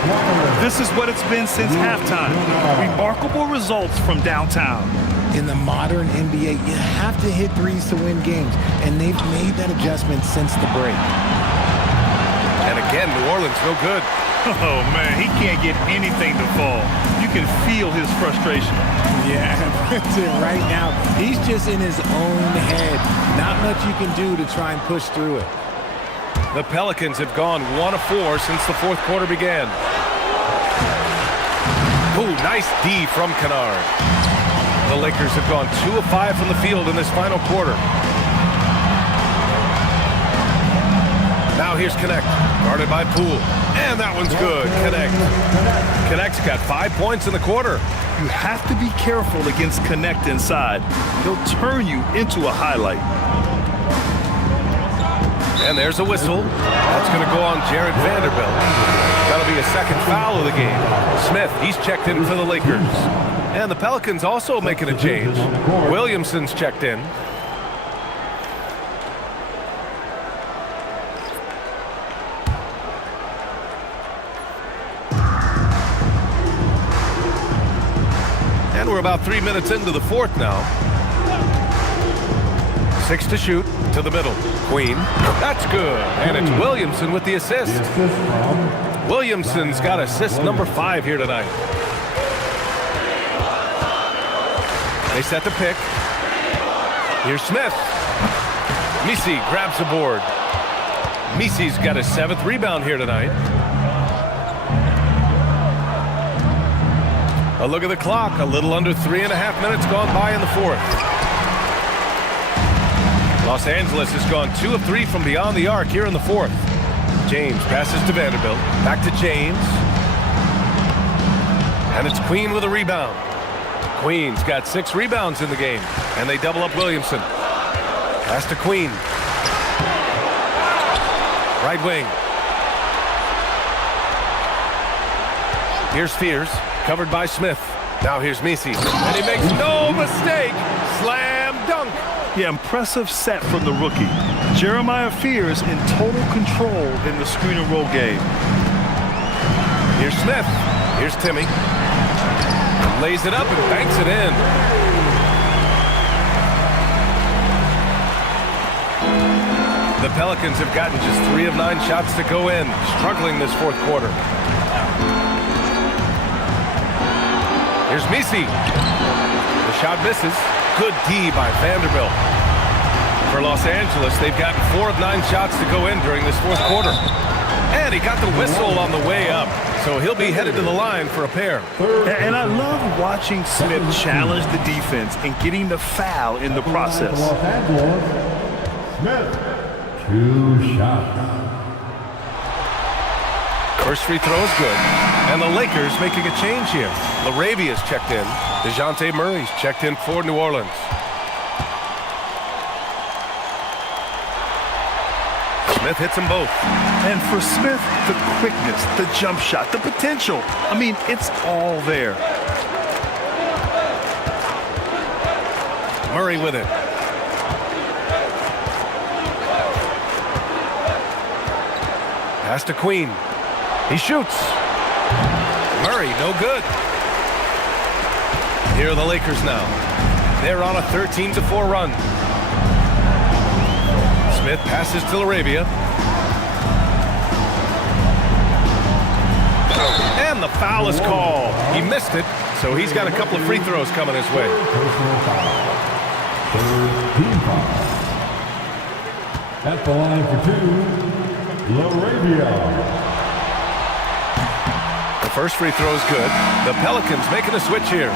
This is what it's been since halftime. Remarkable results from downtown. In the modern NBA, you have to hit threes to win games, and they've made that adjustment since the break. And again, New Orleans no good. Oh, man, he can't get anything to fall. You can feel his frustration. Yeah, right now, he's just in his own head. Not much you can do to try and push through it. The Pelicans have gone 1 of 4 since the fourth quarter began. Ooh, nice D from Kennard. The Lakers have gone 2 of 5 from the field in this final quarter. Now here's Connect, guarded by Poole. And that one's good. Connect. Connect's got 5 points in the quarter. You have to be careful against Connect inside. He'll turn you into a highlight. And there's a whistle. That's going to go on Jared Vanderbilt. That'll be a second foul of the game. Smith, he's checked in for the Lakers. And the Pelicans also making a change. Williamson's checked in. And we're about 3 minutes into the fourth now. 6 to shoot, to the middle. Queen, that's good. And it's Williamson with the assist. Williamson's got assist number 5 here tonight. They set the pick. Here's Smith. Misi grabs the board. Misi's got his 7th rebound here tonight. A look at the clock. A little under 3.5 minutes gone by in the fourth. Los Angeles has gone 2 of 3 from beyond the arc here in the fourth. James passes to Vanderbilt. Back to James. And it's Queen with a rebound. Queen's got 6 rebounds in the game. And they double up Williamson. Pass to Queen. Right wing. Here's Fears. Covered by Smith. Now here's Misi. And he makes no mistake. Slam dunk. Yeah, impressive set from the rookie. Jeremiah Fears in total control in the screen and roll game. Here's Smith. Here's Timmy. Lays it up and banks it in. The Pelicans have gotten just 3 of 9 shots to go in, struggling this fourth quarter. Here's Misi. The shot misses. Good D by Vanderbilt. For Los Angeles, they've gotten 4 of 9 shots to go in during this fourth quarter. And he got the whistle on the way up, so he'll be headed to the line for a pair. And I love watching Smith challenge the defense and getting the foul in the process. Los Angeles, Smith, 2 shots. First free throw is good. And the Lakers making a change here. LaRavia's checked in. DeJounte Murray's checked in for New Orleans. Smith hits them both. And for Smith, the quickness, the jump shot, the potential. I mean, it's all there. Murray with it. Pass to Queen. He shoots. Murray, no good. Here are the Lakers now. They're on a 13-4 run. Smith passes to LaRavia. And the foul is called. He missed it, so he's got a couple of free throws coming his way. Team foul. At the line for 2, LaRavia. The first free throw is good. The Pelicans making a switch here.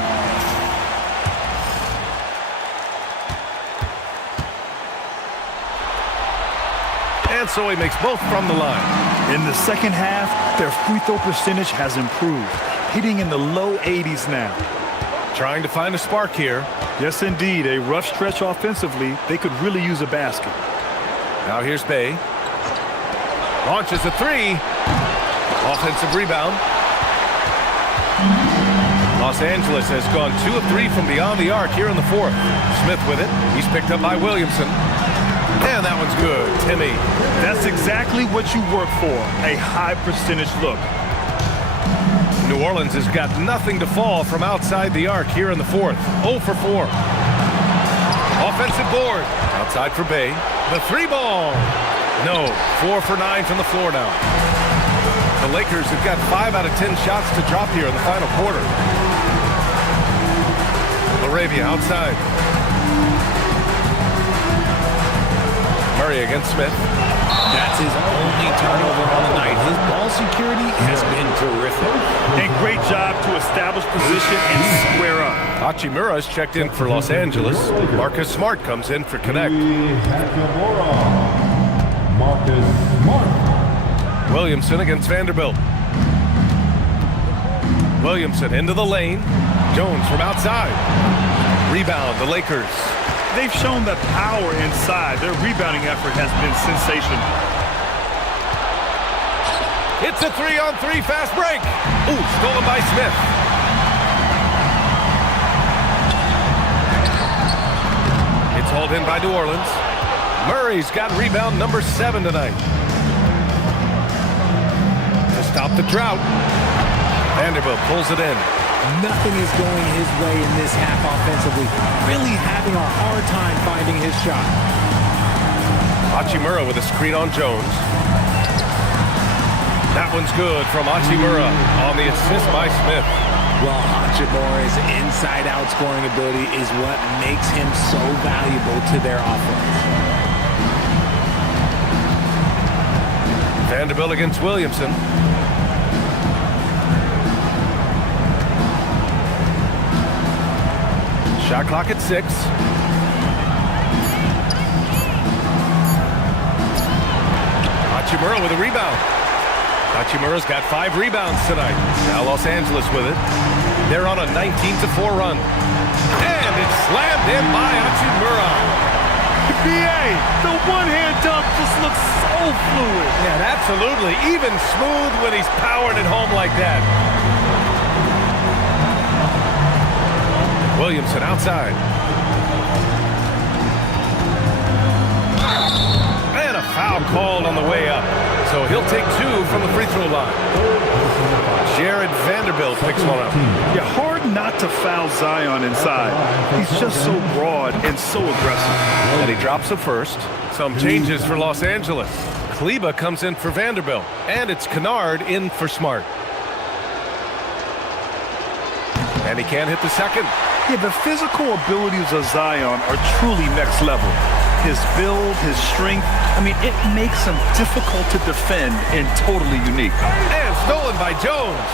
And so he makes both from the line. In the second half, their free throw percentage has improved, hitting in the low 80s now. Trying to find a spark here. Yes, indeed. A rough stretch offensively. They could really use a basket. Now here's Bay. Launches a 3. Offensive rebound. Los Angeles has gone 2 of 3 from beyond the arc here in the fourth. Smith with it. He's picked up by Williamson. And that one's good. Timmy. That's exactly what you work for. A high percentage look. New Orleans has got nothing to fall from outside the arc here in the fourth. 0 for 4. Offensive board. Outside for Bay. The 3-ball. No. 4 for 9 from the floor now. The Lakers have got 5 out of 10 shots to drop here in the final quarter. LaRavia outside. Murray against Smith. That's his only turnover on the night. His ball security has been terrific. And great job to establish position and square up. Hachimura's checked in for Los Angeles. Marcus Smart comes in for Connect. Marcus Smart. Williamson against Vanderbilt. Williamson into the lane. Jones from outside. Rebound, the Lakers. They've shown that power inside. Their rebounding effort has been sensational. It's a 3-on-3 fast break. Ooh, stolen by Smith. It's hauled in by New Orleans. Murray's got rebound number 7 tonight. To stop the drought. Vanderbilt pulls it in. Nothing is going his way in this half offensively. Really having a hard time finding his shot. Hachimura with a screen on Jones. That one's good from Hachimura on the assist by Smith. Well, Hachimura's inside-out scoring ability is what makes him so valuable to their offense. Vanderbilt against Williamson. Shot clock at 6. Hachimura with a rebound. Hachimura's got 5 rebounds tonight. Now Los Angeles with it. They're on a 19-4 run. And it's slammed in by Hachimura. BA, the one-hand dunk just looks so fluid. Yeah, absolutely. Even smooth when he's powering it home like that. Williamson outside. And a foul called on the way up. So he'll take 2 from the free throw line. Jared Vanderbilt picks one up. Yeah, hard not to foul Zion inside. He's just so broad and so aggressive. And he drops a first. Some changes for Los Angeles. Kleba comes in for Vanderbilt. And it's Kennard in for Smart. And he can't hit the second. Yeah, the physical abilities of Zion are truly next level. His build, his strength, I mean, it makes him difficult to defend and totally unique. And stolen by Jones.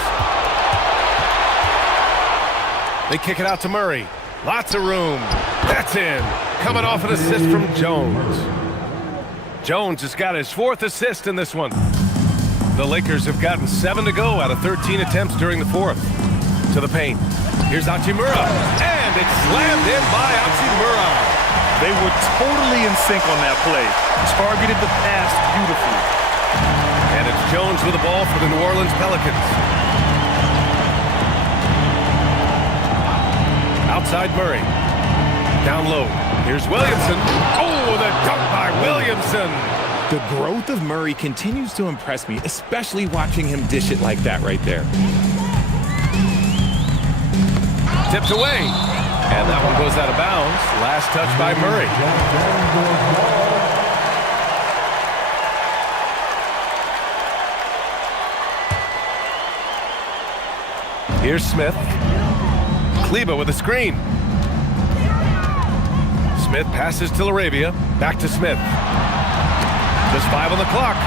They kick it out to Murray. Lots of room. That's in. Coming off an assist from Jones. Jones has got his 4th assist in this one. The Lakers have gotten 7 to go out of 13 attempts during the 4th. To the paint. Here's Hachimura. And it's slammed in by Hachimura. They were totally in sync on that play. Targeted the pass beautifully. And it's Jones with the ball for the New Orleans Pelicans. Outside Murray. Down low. Here's Williamson. Oh, the dunk by Williamson. The growth of Murray continues to impress me, especially watching him dish it like that right there. Tipped away. And that one goes out of bounds. Last touch by Murray. Here's Smith. Kleba with a screen. Smith passes to Arabia. Back to Smith. Just 5 on the clock.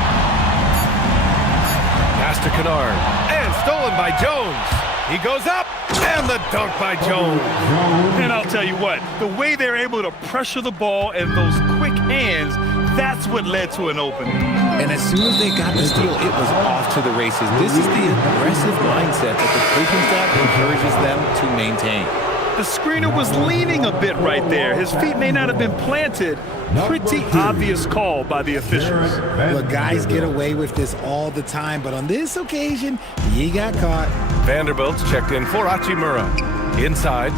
Pass to Kennard. And stolen by Jones. He goes up. And the dunk by Jones. And I'll tell you what, the way they're able to pressure the ball and those quick hands, that's what led to an opening. And as soon as they got the steal, it was off to the races. This is the aggressive mindset that the coaching staff encourages them to maintain. The screener was leaning a bit right there. His feet may not have been planted. Pretty obvious call by the officials. Look, guys get away with this all the time, but on this occasion, he got caught. Vanderbilt's checked in for Hachimura. Inside.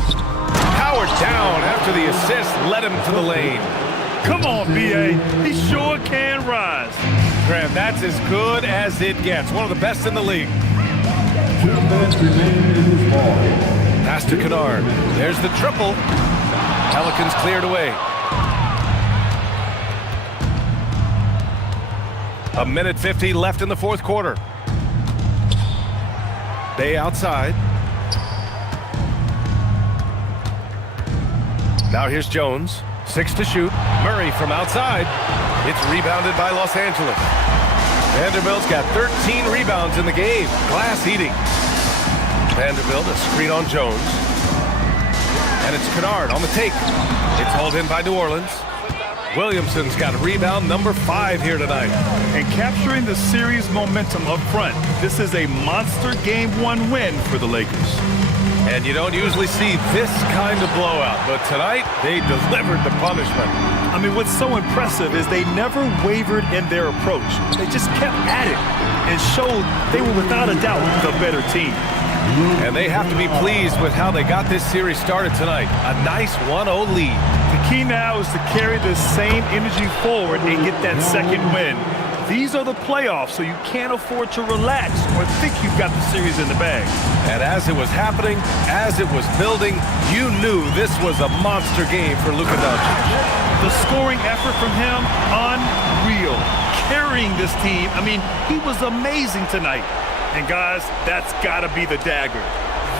Powered down after the assist led him to the lane. Come on, B.A. He sure can rise. Graham, that's as good as it gets. One of the best in the league. 2 minutes remain in this ball. Pass to Kennard. There's the triple. Pelicans cleared away. A minute 50 left in the 4th quarter. Bay outside. Now here's Jones. 6 to shoot. Murray from outside. It's rebounded by Los Angeles. Vanderbilt's got 13 rebounds in the game. Glass eating. Vanderbilt, a screen on Jones. And it's Kennard on the take. It's hauled in by New Orleans. Williamson's got rebound number 5 here tonight. And capturing the series momentum up front, this is a monster Game 1 win for the Lakers. And you don't usually see this kind of blowout, but tonight they delivered the punishment. I mean, what's so impressive is they never wavered in their approach. They just kept at it and showed they were without a doubt the better team. And they have to be pleased with how they got this series started tonight. A nice 1-0 lead. The key now is to carry this same energy forward and get that second win. These are the playoffs, so you can't afford to relax or think you've got the series in the bag. And as it was happening, as it was building, you knew this was a monster game for Luka Doncic. The scoring effort from him, unreal. Carrying this team, I mean, he was amazing tonight. And guys, that's got to be the dagger.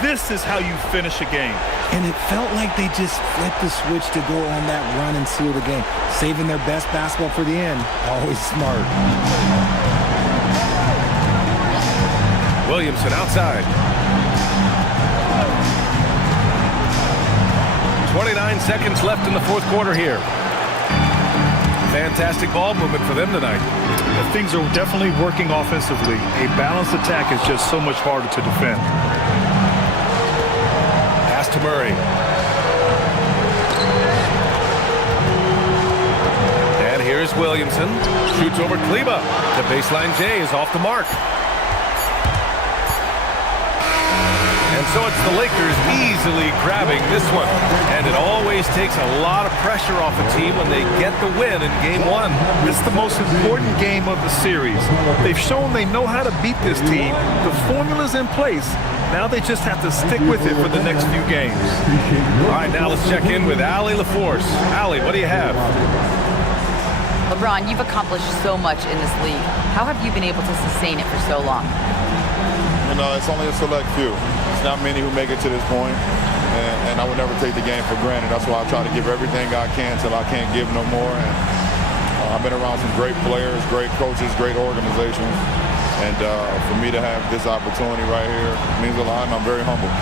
This is how you finish a game. And it felt like they just flipped the switch to go on that run and seal the game. Saving their best basketball for the end. Always smart. Williamson outside. 29 seconds left in the fourth quarter here. Fantastic ball movement for them tonight. Things are definitely working offensively. A balanced attack is just so much harder to defend. Pass to Murray. And here's Williamson. Shoots over Kleba. The baseline J is off the mark. And so it's the Lakers easily grabbing this one. And it always takes a lot of pressure off a team when they get the win in Game 1. It's the most important game of the series. They've shown they know how to beat this team. The formula's in place. Now they just have to stick with it for the next few games. All right, now let's check in with Allie LaForce. Allie, what do you have? LeBron, you've accomplished so much in this league. How have you been able to sustain it for so long? You know, it's only a select few. It's not many who make it to this point, and I would never take the game for granted. That's why I try to give everything I can till I can't give no more. And I've been around some great players, great coaches, great organizations, and for me to have this opportunity right here means a lot, and I'm very humble.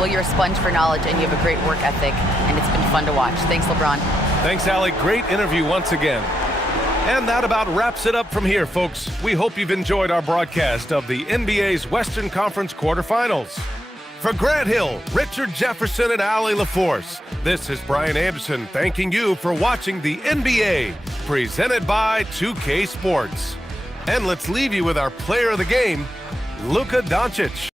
Well, you're a sponge for knowledge, and you have a great work ethic, and it's been fun to watch. Thanks, LeBron. Thanks, Allie. Great interview once again. And that about wraps it up from here, folks. We hope you've enjoyed our broadcast of the NBA's Western Conference quarterfinals. For Grant Hill, Richard Jefferson, and Allie LaForce, this is Brian Anderson thanking you for watching the NBA, presented by 2K Sports. And let's leave you with our player of the game, Luka Doncic.